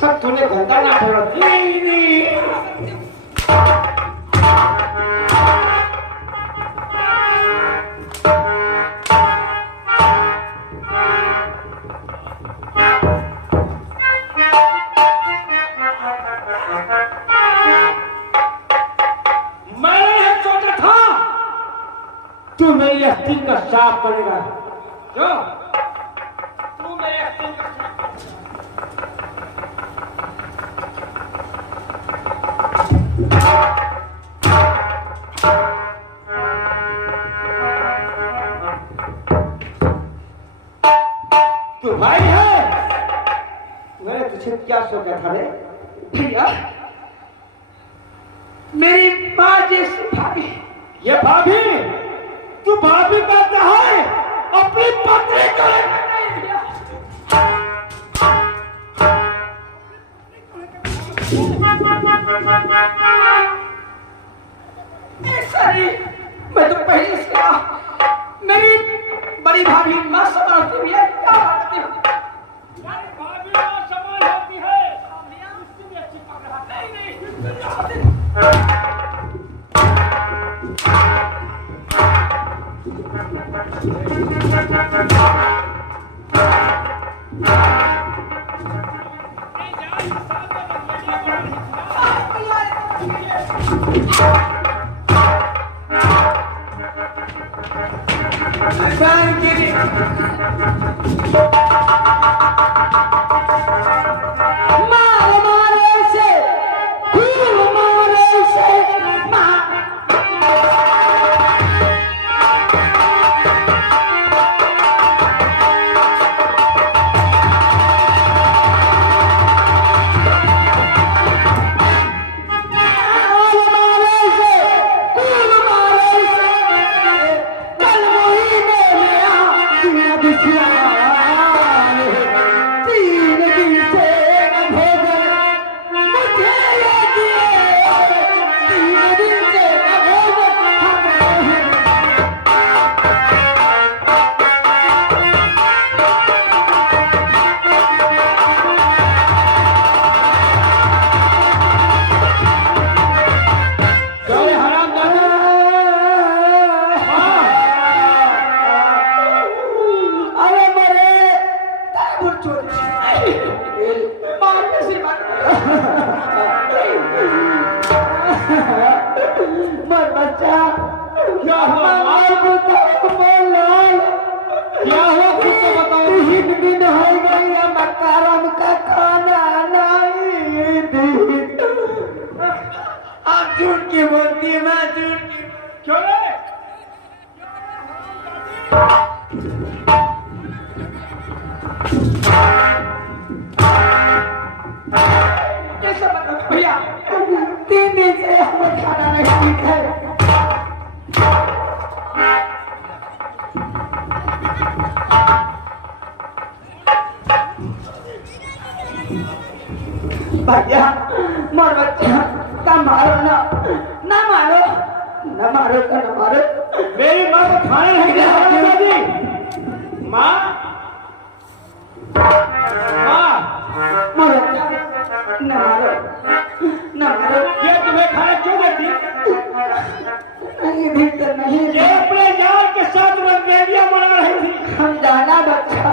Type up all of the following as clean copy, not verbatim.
सब तूने गंदा ना ठहरा नहीं मैं छोटा था तू मेरी अस्थिन का साफ करेगा जो तू मेरी अस्थिन का तू भाई है मैंने तुझे क्या सोचा था रे भैया मेरी माँ जैसी भाभी। ये भाभी तू भाभी कहता है अपनी पत्नी को ऐसा नहीं मैं तो पहले से मेरी बड़ी भाभी माँ समान होती है क्या बात है भाभी माँ समान होती है इससे भी अच्छी पकड़ रहा नहीं मर बच्चा क्या हुआ माँ? क्या हुआ कुछ तो बताओ। 3 दिन हो गई मकाराम का खाना नहीं दी। आप झूठ की बोलती है, मैं झूठ की क्यों रे? कैसे बता भैया? 3 दिन से हमें खाना नहीं है। भैया मोर बच्चा का मारो ना मारो ना मारो का ना मारो। मेरी माँ को खाना नहीं दे सकती जी। माँ माँ मोर बच्चा ना मारो ना मारो। ये तुम्हें खाना क्यों देती? नहीं भीतर नहीं। ये अपने यार के साथ रंगेलियां बना रही थी। हम जाना बच्चा।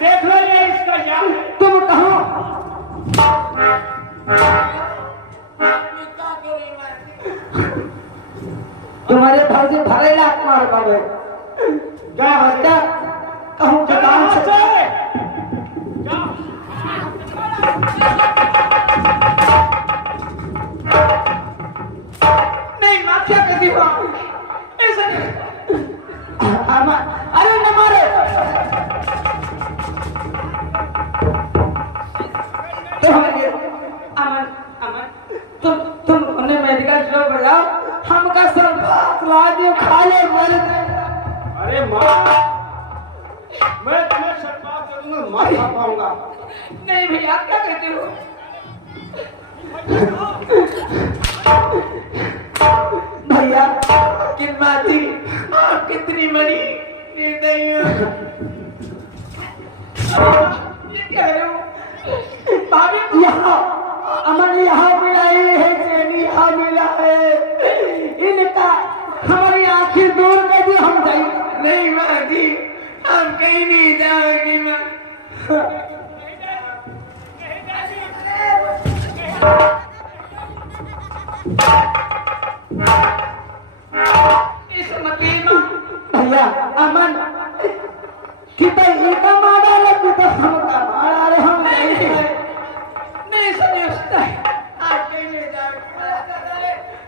देख लो ये इसका यार है। तुम कहो तुम्हारे भाव से भरे लाख मार पावे। क्या बच्चा कहूँ दुकान से नहीं माफिया कर दी हो ऐसा नहीं। अरे न मारे अमन तुम उन्हें मेडिकल स्टोर पर जाओ। हमका सब लादियो खा ले मर। अरे माँ मैं तुम्हें सरकार दे दूंगा, मार खा पाऊंगा। नहीं भैया क्या कहते हो? भैया किन्माती आप कितनी बड़ी निर्दयी हो। ये क्या रहे हो? भाभी यहाँ अमन यहाँ मिलाई है, चैनी यहाँ मिला है। इनका हमारी आखिर दूर कर दी। हम जाए नहीं माँ जी, हम कहीं नहीं जाओगी माँ। इस मकीना भैया अमन कि भाई इनका मारा लग तो हमका मारा रे। हम नहीं समझता है। आप कहीं ले जाओ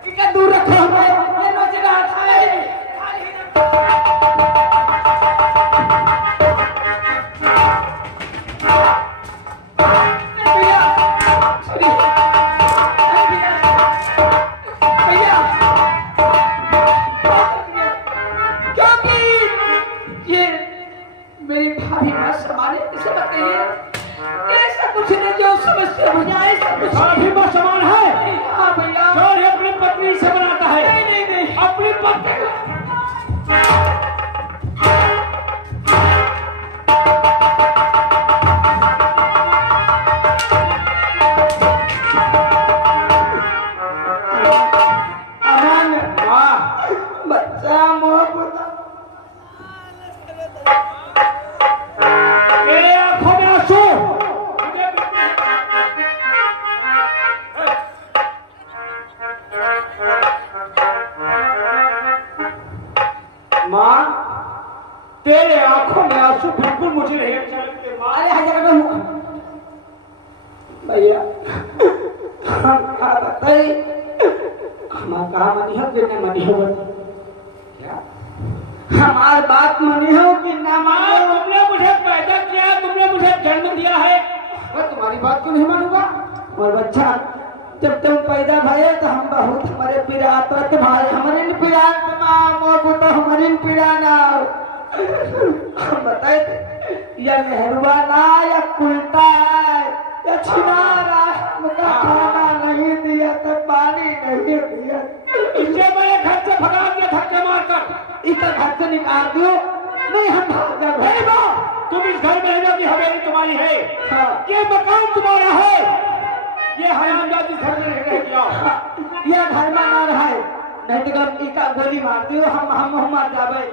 इनका दूर रखो। हमें ये नोच रहा था मेरी भाभी ना संभाले इसे बताइए ऐसा कुछ नहीं जो समस्या हो जाए। ऐसा कुछ भाभी माँ समान है। हाँ भैया चोर अपनी पत्नी से बनाता है। नहीं अपनी पत्नी अमन माँ बच्चा मोह पुता तेरे आंखों में आंसू। माँ तेरे आंखों में आंसू बिल्कुल मुझे नहीं अच्छा लगते माँ। अरे हजार में भैया हम क्या बताई? हमारा कहा मनी हो कि न मनी हो? क्या? हमारी बात मनी हो कि न माँ मानो? तुमने मुझे पैदा किया, तुमने मुझे जन्म दिया है। मैं तुम्हारी बात क्यों नहीं मानूंगा? और बच्चा जब तुम पैदा भये तो हम बहुत हमारे पिरात भाई हमारे पिरात तो हमारे पिराना हम बताए थे या मेहरबा ना या कुलता है या छिनारा। हमका खाना नहीं दिया तो पानी नहीं दिया। इसे मैंने घर से भगा दिया धक्के मारकर। इसे घर से निकाल दो। नहीं हम भाग जा हे माँ तुम इस घर में रहने की हवेली तुम्हारी है। हाँ। ये मकान तुम्हारा है। ये हयामजादी घर में रह गया। यह घर में ना रहा है नहीं तो कब इका गोली मार दियो हम मार जावे।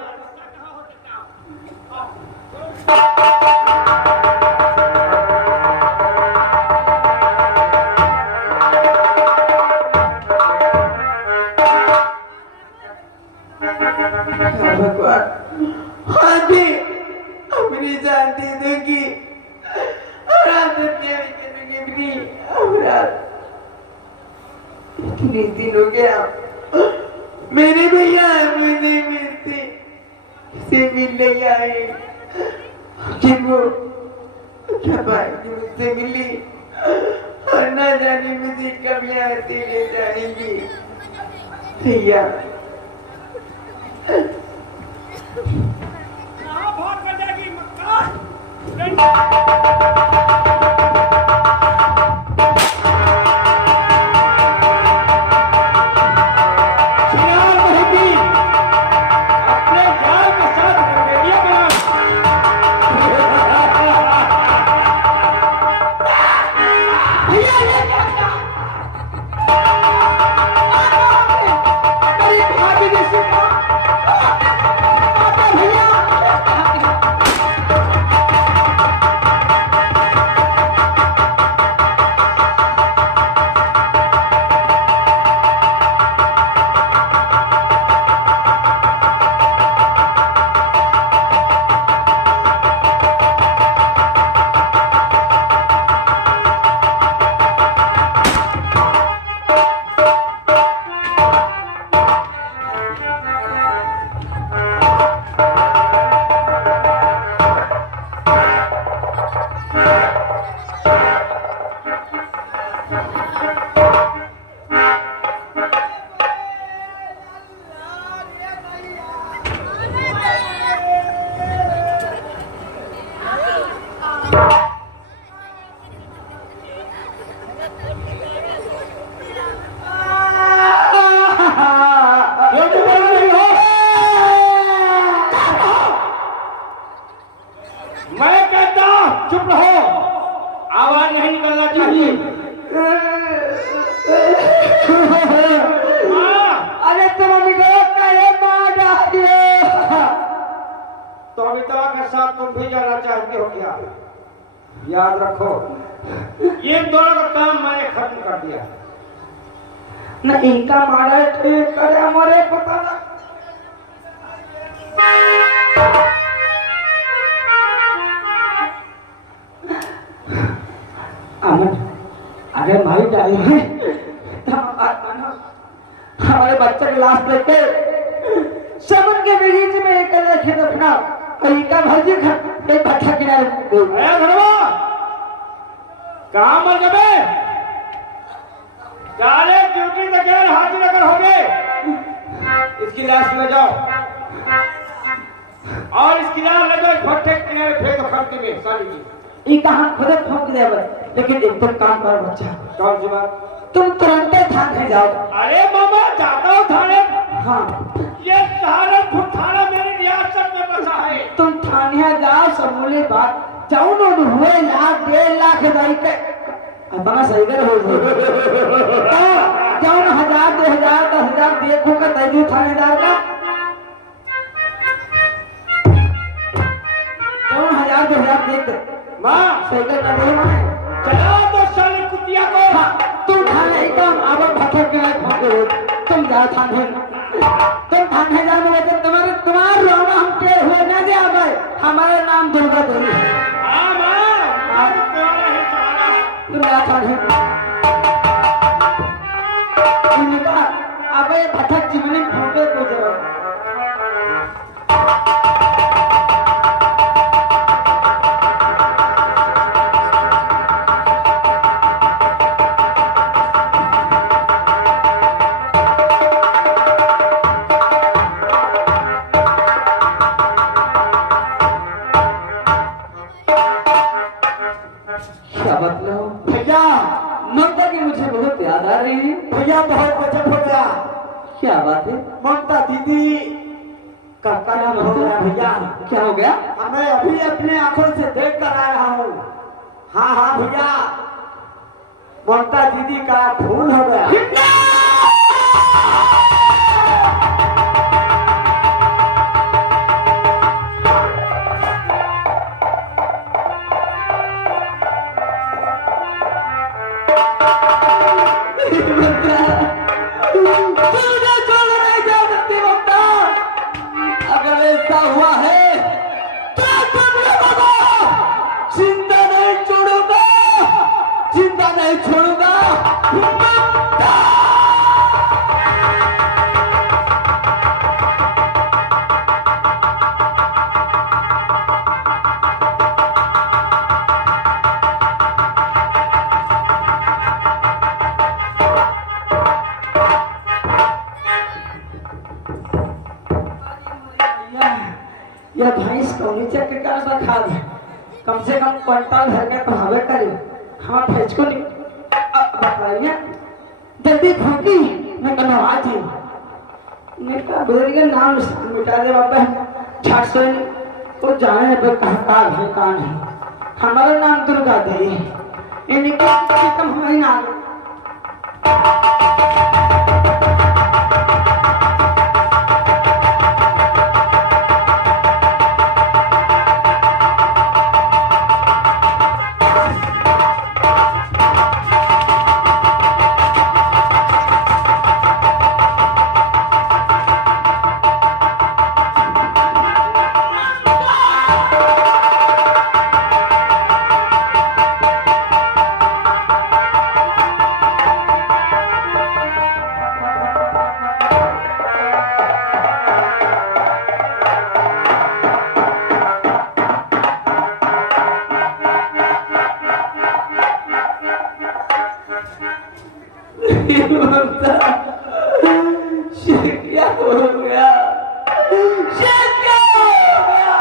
इतने दिन हो गया मेरे भैया मुझे मिलते से मिलने आए कि वो क्या बात मुझसे मिली और ना जाने मुझे कब आती ले जाएंगी भैया। भाग कर जाएगी मक्कार। चुप रहो, आवाज नहीं निकलना चाहिए। अरे तुम तो अमिताभ के साथ तुम भी जाना चाहते हो क्या? याद रखो, ये दोनों का काम मैंने खत्म कर दिया। न इनका मारा ठीक करे हमारे पता ना। अमन, अरे भाई डाली है हमारे बच्चे की लाश लेके समन के बीच में एक रखे अपना कहीं का भाजी एक भट्ठा किनारे कहाँ मर गए? काले ड्यूटी बगैर हाजिर अगर हो गए, इसकी लाश ले जाओ और इसकी लाश ले जाओ भट्ठे किनारे फेंक दो खर्चे में साली की। ये कहाँ खुद ठोक दिया लेकिन एक तो काम कर बच्चा। कौन सी बात? तुम तुरंत थाने जाओ। अरे मामा जाता हूँ थाने। हाँ, ये सहारनपुर थाना मेरी रियासत में बसा है। तुम थाने जाओ, समूली बात जाओ न हुए लाख 1.5 लाख दाई के बना सही कर हो जाओ न 1000 2000 10,000 देखो का दे दो थानेदार का। जाओ 1000 2000 देख माँ सही कर दे माँ। चला तो साली कुतिया को। तुम थाने एकदम अब भटक के तुम जाओ थाने। तुम थाने जाने में तुम्हारे रोना हम के हुए न दे आवे हमारे नाम दुर्गा देवी। हाँ माँ तुम्हारा ही सहारा। तुम जाओ थाने। तुमने कहा अब ये भटक जीवनी फोटे को जरा भैया ममता की मुझे बहुत याद आ रही है। भैया बहुत बचत हो गया। क्या बात है? ममता दीदी का कर्म हो गया भैया। क्या हो गया? मैं अभी अपने आंखों से देख कर आ रहा हूँ। हाँ हाँ भैया, ममता दीदी का खून हो गया। अगर ऐसा हुआ है तो तुम लोगों को जिंदा नहीं छोड़ूंगा। यह भैंस कौनी चेक के कर रखा है कम से कम क्विंटल भर के तो हवे करे हमार भैंस को नहीं बताइए जल्दी फूकी मैं कनवा जी मैं का बेरिया नाम मिटा दे बाबा छाट से तो जाने पे कहा है कौन है हमारा नाम दुर्गा देवी इनके कम हमारी नाम क्या हो गया क्या हो गया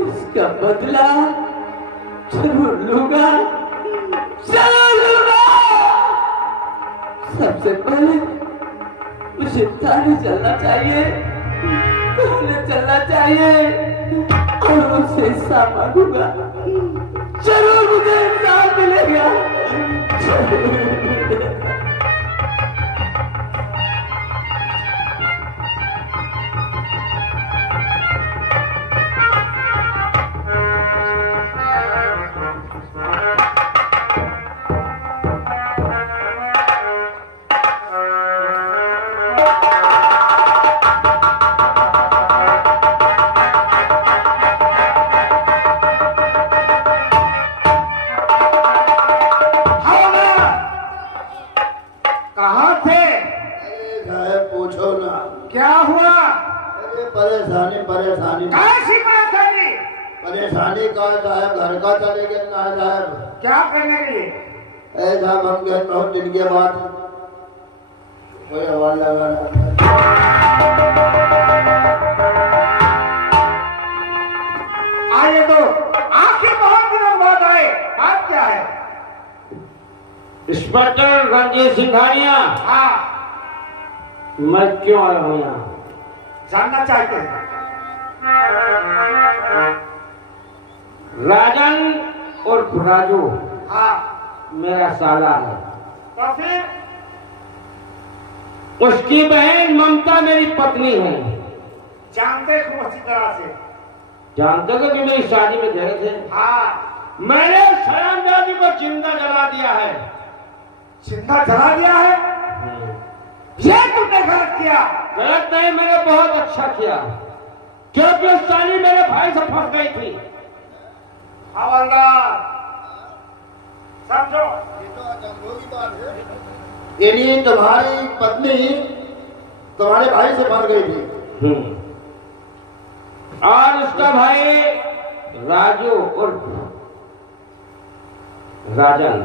इसका बदला जरूर लूंगा सबसे पहले मुझे थाने चलना चाहिए और उससे हिस्सा मांगूंगा जरूर मुझे इंसाफ मिलेगा कहाँ थे? अरे साहब पूछो ना। क्या हुआ? अरे परेशानी कैसी परेशानी? परेशानी का साहब घर का चले गए ना साहब। क्या करने के लिए? ऐसा हम गए बहुत दिन के बाद कोई आवाज लगाना आइए तो आखिर बहुत दिनों बाद आए, बात क्या है? इंस्पेक्टर रंजीत सिंघानिया हाँ, मैं क्यों आया हूँ यहाँ? जानना चाहते हैं। राजन और राजू हाँ, मेरा साला है। तो फिर उसकी बहन ममता मेरी पत्नी है। जानते खूब अच्छी तरह से। जानते हो कि मेरी शादी में गए थे? हाँ, मैंने शराबजादी को जिंदा जला दिया है। जिंदा जला दिया है? ये तुमने गलत किया। गलत नहीं, मैंने बहुत अच्छा किया क्योंकि उस साली मेरे भाई से फंस गई थी। हवलदार समझो, यानी तुम्हारी पत्नी तुम्हारे भाई से फंस गई थी। और उसका भाई राजू और राजन।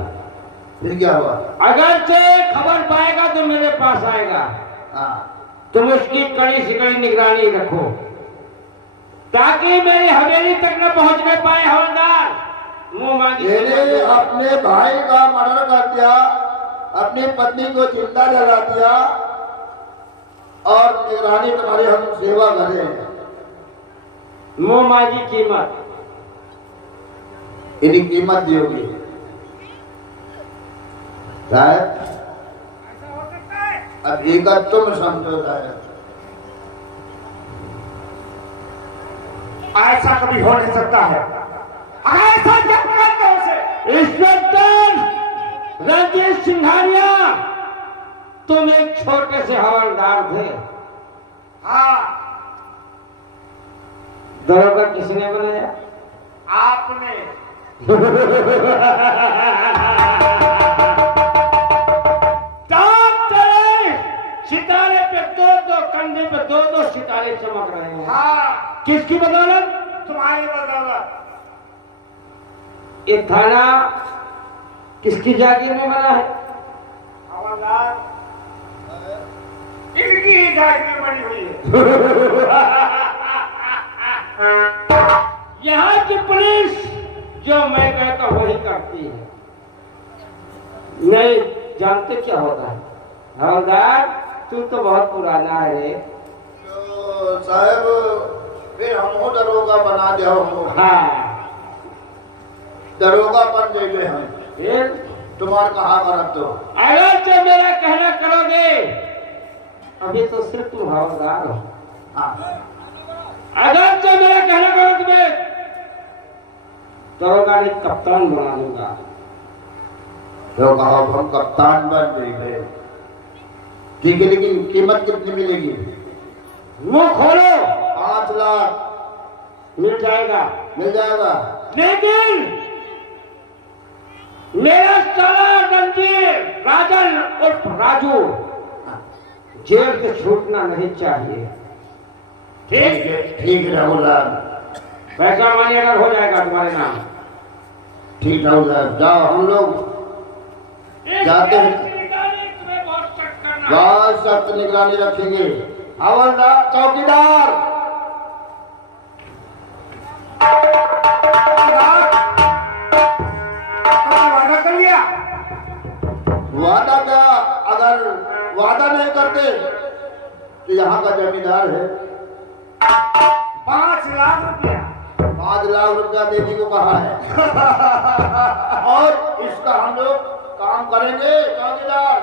फिर क्या हुआ? अगर से खबर पाएगा तो मेरे पास आएगा। हाँ, तुम उसकी कड़ी से कड़ी निगरानी रखो ताकि मेरी हवेली तक न पहुंचने पाए। हवलदार मुंह मांगी मैंने अपने भाई का मर्डर कर दिया, अपनी पत्नी को जिंदा जला दिया और निगरानी तुम्हारी हम सेवा करें। मुंह मांगी कीमत इनकी कीमत दियोगी साहब। ऐसा हो सकता है? अब एक तुम समझो साहब। ऐसा कभी हो नहीं सकता है। ऐसा जब करते उसे इंस्पेक्टर रणजीत सिंघानिया, तुम एक छोटे से हवलदार थे। हाँ, दरोगा किसने बनाया? आपने। चाँद चले, सितारे पे दो कंधे पे दो सितारे चमक रहे हैं। हाँ, किसकी बदौलत? तुम्हारी बदौलत। ये थाना किसकी जागीर में बना है? हवलदार इनकी ही जागीर में बनी हुई है। यहाँ की पुलिस जो मैं कहता हूँ वही करती है। नहीं जानते क्या होता है? हवलदार तू तो बहुत पुराना है। तो साहब फिर हमको दरोगा बना दो। हाँ, दरोगा बन गए हम। फिर तुम्हार कहा करब तो अगर जो मेरा कहना करोगे, अभी तो सिर्फ तुम हवलदार हो। हाँ, अगर जो मेरा कहना करो तुम्हें दरोगा ने कप्तान बना दूंगा। तो कहो हम कप्तान बन गए। ठीक है, लेकिन कीमत कितनी मिलेगी? मुंह खोलो। 5 लाख मिल जाएगा। मिल जाएगा। लेकिन मेरा साला रंजीत राजन उर्फ राजू जेल से छूटना नहीं चाहिए। ठीक है? ठीक है राहुल साहब, पैसा मानी अगर हो जाएगा तुम्हारे नाम। ठीक राहुल साहब, जाओ हम लोग जाते हैं। तुम्हें बहुत सख्त करना है। बहुत सख्त निगरानी रखेंगे। हवलदार, चौकीदार, वादा कर लिया। वादा क्या? अगर वादा नहीं करते तो यहाँ का जमींदार है। 5 लाख रुपया। 5 लाख रुपया देने को कहा है। और इसका हम लोग काम करेंगे चौकीदार।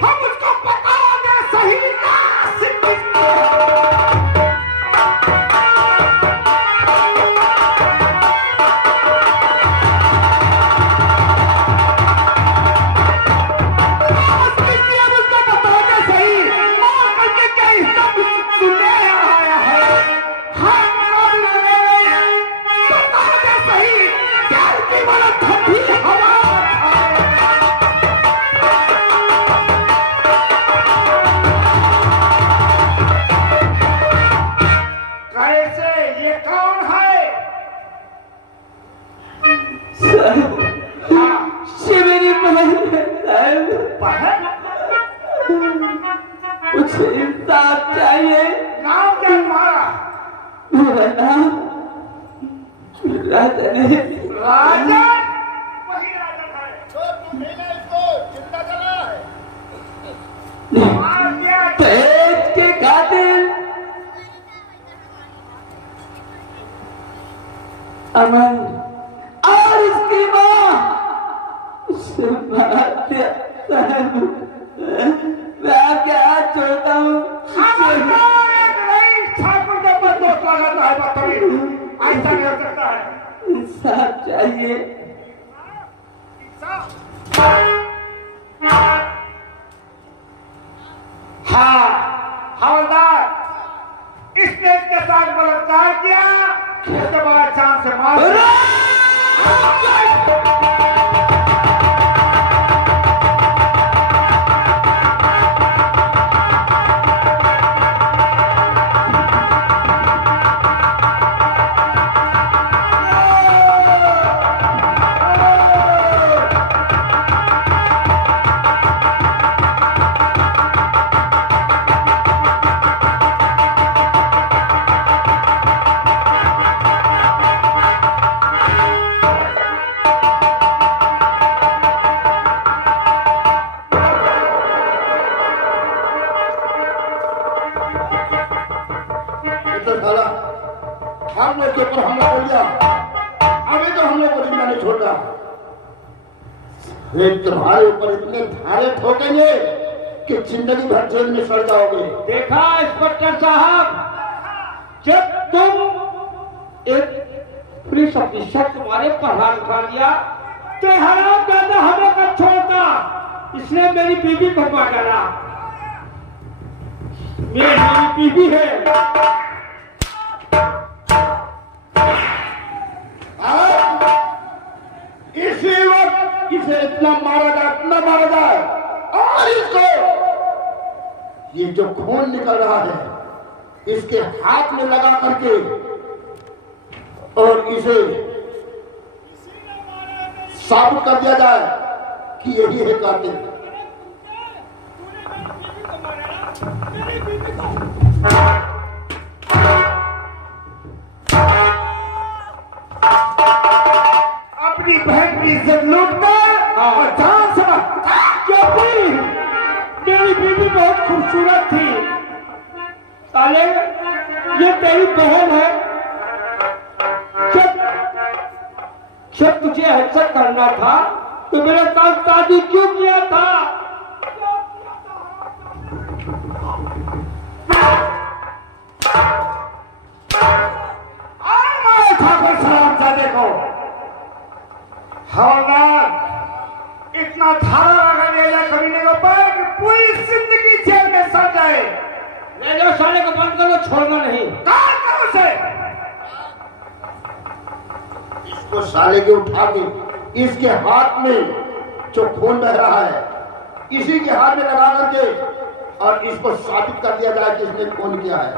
हम उसको बताओगे सही नाश किसकी? कुछ इंसाफ चाहिए। नाम क्या तुम्हारा? मेरा नाम राजन है। राजन? वही राजन है। तो तुमने इसको जिंदा जला है। मार दिया। दहेज के खातिर अमन और इसकी माँ उसे मार दिया। मैं क्या छोड़ता हूँ? ठाकुर के ऊपर दोष लगाता है बदतमीज। ऐसा नहीं हो सकता है। इंसाफ चाहिए। हाँ हवलदार, इसने इसके साथ बलात्कार किया, इसके बाद चांद से मार दिया। हम लोग के ऊपर हमला कर दिया। अभी तो हम लोग को जिंदा नहीं छोड़ रहा। वे तुम्हारे ऊपर इतने धारे ठोकेंगे कि जिंदगी भर जेल में सड़ जाओगे। देखा इंस्पेक्टर साहब, जब तुम एक पुलिस ऑफिसर तुम्हारे पर हाथ उठा लिया तो हराम ज्यादा हमें कर छोड़ता, इसने मेरी बीवी को मार डाला। मेरी बीवी है। इसी वक्त इसे इतना मारा जाए और इसको ये जो खून निकल रहा है इसके हाथ में लगा करके और इसे साबित कर दिया जाए कि यही है कातिल। अपनी बहन की इज्जत लूटकर और जान से क्योंकि मेरी बीवी बहुत खूबसूरत थी। साले, ये तेरी बहन है। जब तुझे ऐसा करना था तो मेरे साथ शादी क्यों किया था? हवलदार, इतना धारा लगाने या कमीने के ऊपर कि पूरी जिंदगी जेल में सड़ जाए। ले जाओ साले को, बंद करो, छोड़ना नहीं। कहाँ करो से? इसको साले के उठा के इसके हाथ में जो खून बह रहा है इसी के हाथ में लगा करके और इसको साबित कर दिया जाए कि इसने खून किया है।